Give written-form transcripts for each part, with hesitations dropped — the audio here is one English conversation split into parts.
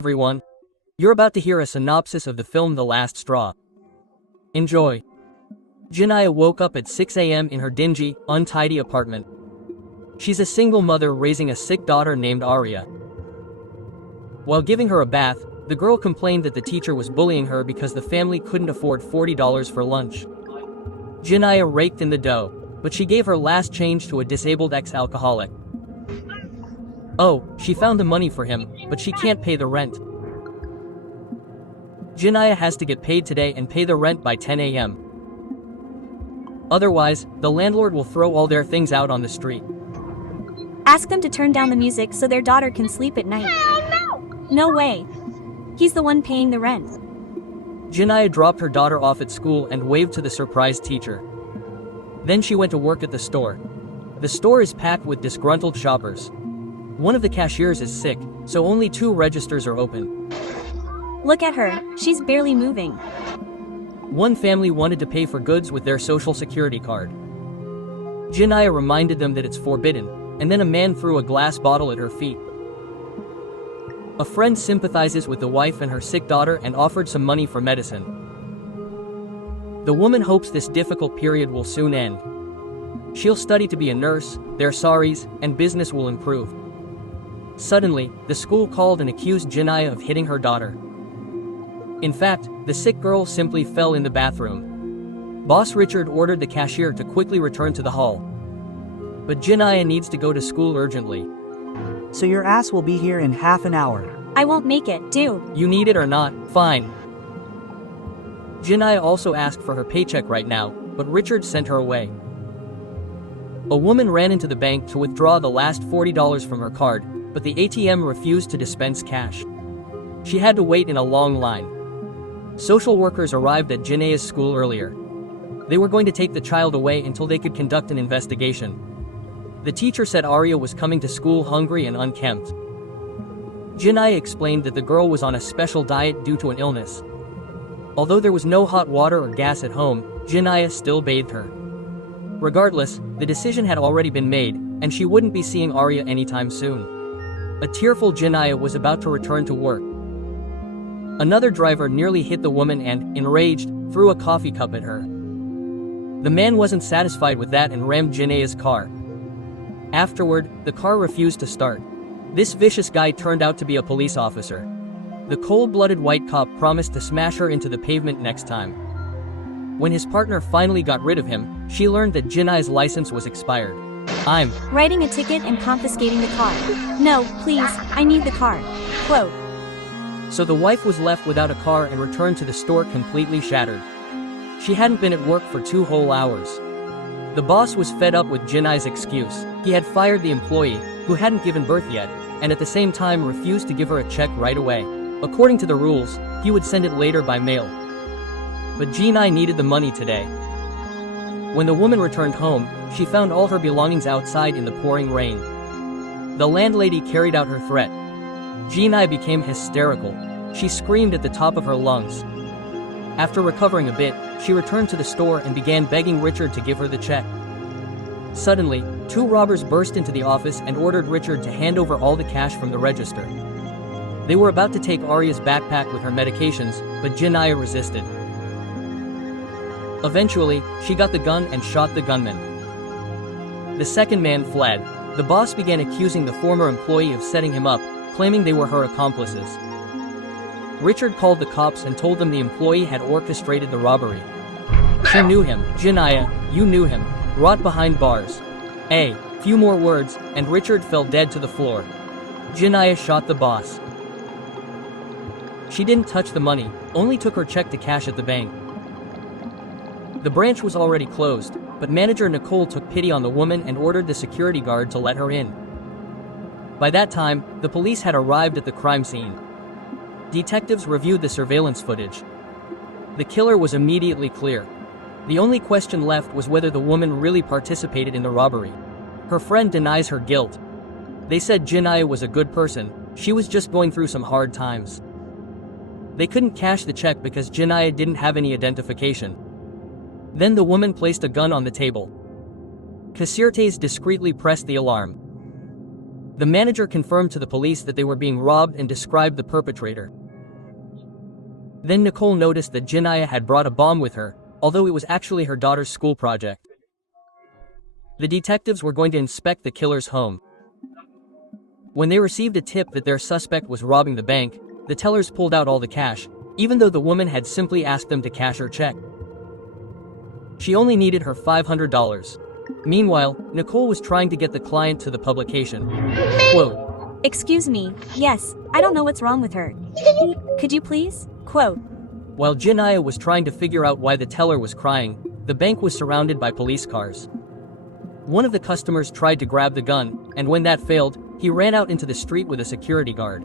Everyone, you're about to hear a synopsis of the film The Last Straw. Enjoy. Jenai woke up at 6 a.m. in her dingy, untidy apartment. She's a single mother raising a sick daughter named Arya. While giving her a bath, the girl complained that the teacher was bullying her because the family couldn't afford $40 for lunch. Jenai raked in the dough, but she gave her last change to a disabled ex-alcoholic. Oh, she found the money for him, but she can't pay the rent. Jenai has to get paid today and pay the rent by 10 a.m. Otherwise, the landlord will throw all their things out on the street. Ask them to turn down the music so their daughter can sleep at night. No way. He's the one paying the rent. Jenai dropped her daughter off at school and waved to the surprised teacher. Then she went to work at the store. The store is packed with disgruntled shoppers. One of the cashiers is sick, so only 2 registers are open. Look at her, she's barely moving. One family wanted to pay for goods with their social security card. Jenai reminded them that it's forbidden, and then a man threw a glass bottle at her feet. A friend sympathizes with the wife and her sick daughter and offered some money for medicine. The woman hopes this difficult period will soon end. She'll study to be a nurse, their sorries, and business will improve. Suddenly, the school called and accused Jenai of hitting her daughter. In fact, the sick girl simply fell in the bathroom. Boss Richard ordered the cashier to quickly return to the hall. But Jenai needs to go to school urgently. So your ass will be here in half an hour. I won't make it, do. You need it or not, fine. Jenai also asked for her paycheck right now, but Richard sent her away. A woman ran into the bank to withdraw the last $40 from her card, but the ATM refused to dispense cash. She had to wait in a long line. Social workers arrived at Jenai's school earlier. They were going to take the child away until they could conduct an investigation. The teacher said Arya was coming to school hungry and unkempt. Jenai explained that the girl was on a special diet due to an illness. Although there was no hot water or gas at home, Jenai still bathed her. Regardless, the decision had already been made, and she wouldn't be seeing Arya anytime soon. A tearful Jenai was about to return to work. Another driver nearly hit the woman and, enraged, threw a coffee cup at her. The man wasn't satisfied with that and rammed Jenai's car. Afterward, the car refused to start. This vicious guy turned out to be a police officer. The cold-blooded white cop promised to smash her into the pavement next time. When his partner finally got rid of him, she learned that Jenai's license was expired. I'm writing a ticket and confiscating the car. No, please, I need the car. Quote. So the wife was left without a car and returned to the store completely shattered. She hadn't been at work for 2 whole hours. The boss was fed up with Jenai's excuse. He had fired the employee, who hadn't given birth yet, and at the same time refused to give her a check right away. According to the rules, he would send it later by mail. But Jenai needed the money today. When the woman returned home, she found all her belongings outside in the pouring rain. The landlady carried out her threat. Jenai became hysterical. She screamed at the top of her lungs. After recovering a bit, she returned to the store and began begging Richard to give her the check. Suddenly, 2 robbers burst into the office and ordered Richard to hand over all the cash from the register. They were about to take Arya's backpack with her medications, but Jenai resisted. Eventually, she got the gun and shot the gunman. The second man fled. The boss began accusing the former employee of setting him up, claiming they were her accomplices. Richard called the cops and told them the employee had orchestrated the robbery. She knew him. Jenai, you knew him. Rot behind bars. A few more words, and Richard fell dead to the floor. Jenai shot the boss. She didn't touch the money, only took her check to cash at the bank. The branch was already closed, but manager Nicole took pity on the woman and ordered the security guard to let her in. By that time, the police had arrived at the crime scene. Detectives reviewed the surveillance footage. The killer was immediately clear. The only question left was whether the woman really participated in the robbery. Her friend denies her guilt. They said Jenai was a good person, she was just going through some hard times. They couldn't cash the check because Jenai didn't have any identification. Then the woman placed a gun on the table. Cassiertes discreetly pressed the alarm. The manager confirmed to the police that they were being robbed and described the perpetrator. Then Nicole noticed that Jenai had brought a bomb with her, although it was actually her daughter's school project. The detectives were going to inspect the killer's home. When they received a tip that their suspect was robbing the bank, the tellers pulled out all the cash, even though the woman had simply asked them to cash her check. She only needed her $500. Meanwhile, Nicole was trying to get the client to the publication. Quote, Excuse me, yes, I don't know what's wrong with her. Could you please? Quote. While Jenai was trying to figure out why the teller was crying, the bank was surrounded by police cars. One of the customers tried to grab the gun, and when that failed, he ran out into the street with a security guard.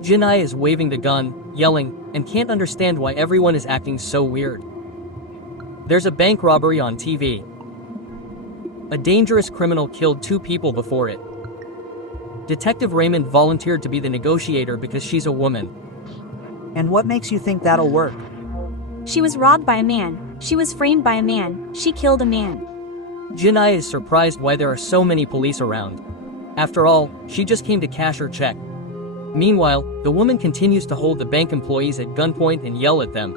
Jenai is waving the gun, yelling, and can't understand why everyone is acting so weird. There's a bank robbery on TV. A dangerous criminal killed 2 people before it. Detective Raymond volunteered to be the negotiator because she's a woman. And what makes you think that'll work? She was robbed by a man. She was framed by a man. She killed a man. Jenai is surprised why there are so many police around. After all, she just came to cash her check. Meanwhile, the woman continues to hold the bank employees at gunpoint and yell at them.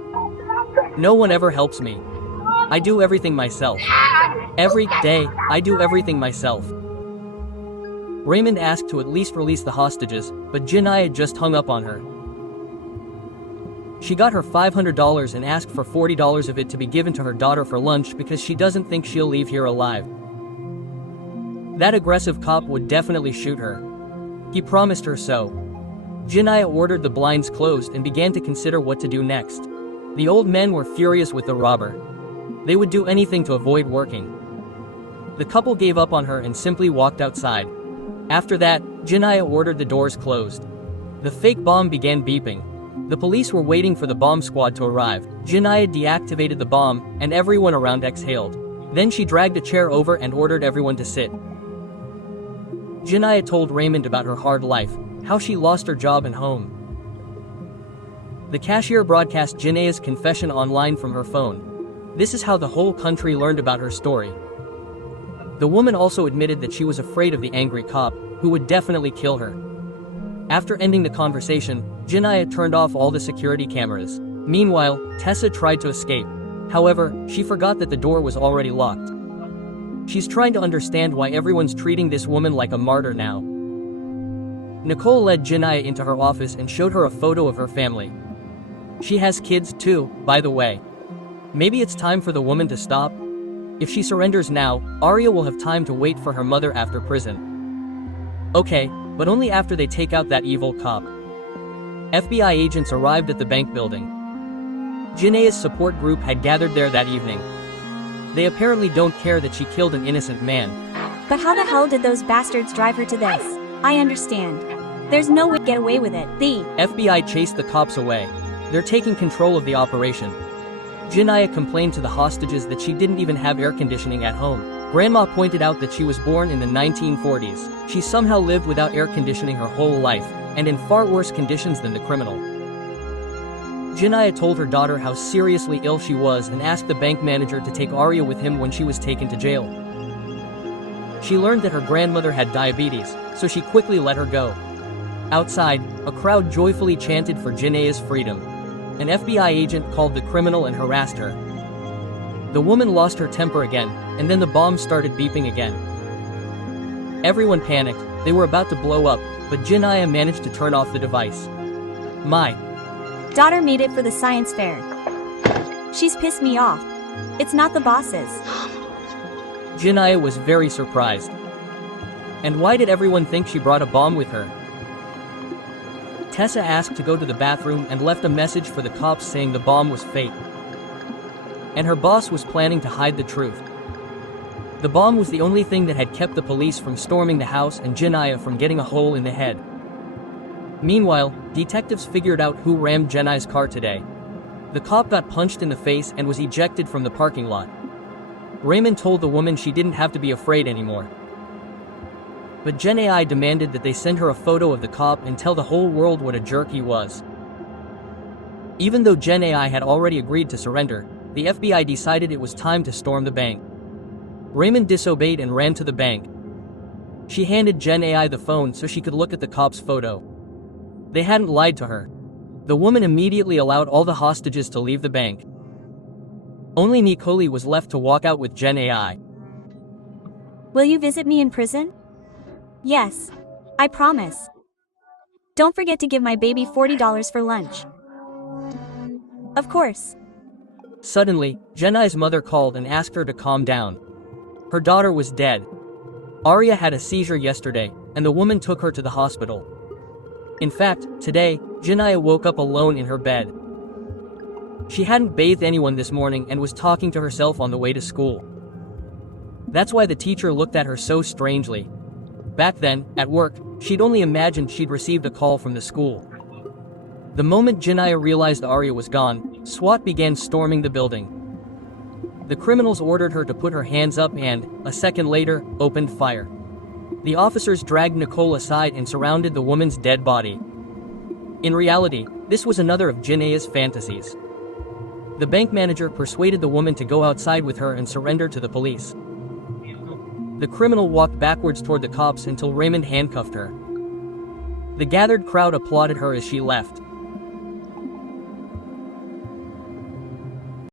No one ever helps me. I do everything myself. Every day, I do everything myself. Raymond asked to at least release the hostages, but Jenai had just hung up on her. She got her $500 and asked for $40 of it to be given to her daughter for lunch because she doesn't think she'll leave here alive. That aggressive cop would definitely shoot her. He promised her so. Jenai ordered the blinds closed and began to consider what to do next. The old men were furious with the robber. They would do anything to avoid working. The couple gave up on her and simply walked outside. After that, Jenai ordered the doors closed. The fake bomb began beeping. The police were waiting for the bomb squad to arrive. Jenai deactivated the bomb, and everyone around exhaled. Then she dragged a chair over and ordered everyone to sit. Jenai told Raymond about her hard life, how she lost her job and home. The cashier broadcast Jenai's confession online from her phone. This is how the whole country learned about her story. The woman also admitted that she was afraid of the angry cop, who would definitely kill her. After ending the conversation, Jenai turned off all the security cameras. Meanwhile, Tessa tried to escape. However, she forgot that the door was already locked. She's trying to understand why everyone's treating this woman like a martyr now. Nicole led Jenai into her office and showed her a photo of her family. She has kids too, by the way. Maybe it's time for the woman to stop. If she surrenders now, Arya will have time to wait for her mother after prison. Okay, but only after they take out that evil cop. FBI agents arrived at the bank building. Jenai's support group had gathered there that evening. They apparently don't care that she killed an innocent man. But how the hell did those bastards drive her to this? I understand. There's no way to get away with it. The FBI chased the cops away. They're taking control of the operation. Jenai complained to the hostages that she didn't even have air conditioning at home. Grandma pointed out that she was born in the 1940s. She somehow lived without air conditioning her whole life, and in far worse conditions than the criminal. Jenai told her daughter how seriously ill she was and asked the bank manager to take Arya with him when she was taken to jail. She learned that her grandmother had diabetes, so she quickly let her go. Outside, a crowd joyfully chanted for Jenai's freedom. An FBI agent called the criminal and harassed her. The woman lost her temper again, and then the bomb started beeping again. Everyone panicked. They were about to blow up, but Jenai managed to turn off the device. My daughter made it for the science fair. She's pissed me off. It's not the bosses. Jenai was very surprised. And why did everyone think she brought a bomb with her? Tessa asked to go to the bathroom and left a message for the cops saying the bomb was fake. And her boss was planning to hide the truth. The bomb was the only thing that had kept the police from storming the house and Jenai from getting a hole in the head. Meanwhile, detectives figured out who rammed Jenai's car today. The cop got punched in the face and was ejected from the parking lot. Raymond told the woman she didn't have to be afraid anymore. But Jenai demanded that they send her a photo of the cop and tell the whole world what a jerk he was. Even though Jenai had already agreed to surrender, the FBI decided it was time to storm the bank. Raymond disobeyed and ran to the bank. She handed Jenai the phone so she could look at the cop's photo. They hadn't lied to her. The woman immediately allowed all the hostages to leave the bank. Only Nicole was left to walk out with Jenai. Will you visit me in prison? Yes. I promise. Don't forget to give my baby $40 for lunch. Of course. Suddenly, Jenai's mother called and asked her to calm down. Her daughter was dead. Arya had a seizure yesterday, and the woman took her to the hospital. In fact, today, Jenai woke up alone in her bed. She hadn't bathed anyone this morning and was talking to herself on the way to school. That's why the teacher looked at her so strangely. Back then, at work, she'd only imagined she'd received a call from the school. The moment Jenai realized Arya was gone, SWAT began storming the building. The criminals ordered her to put her hands up and, a second later, opened fire. The officers dragged Nicole aside and surrounded the woman's dead body. In reality, this was another of Jenai's fantasies. The bank manager persuaded the woman to go outside with her and surrender to the police. The criminal walked backwards toward the cops until Raymond handcuffed her. The gathered crowd applauded her as she left.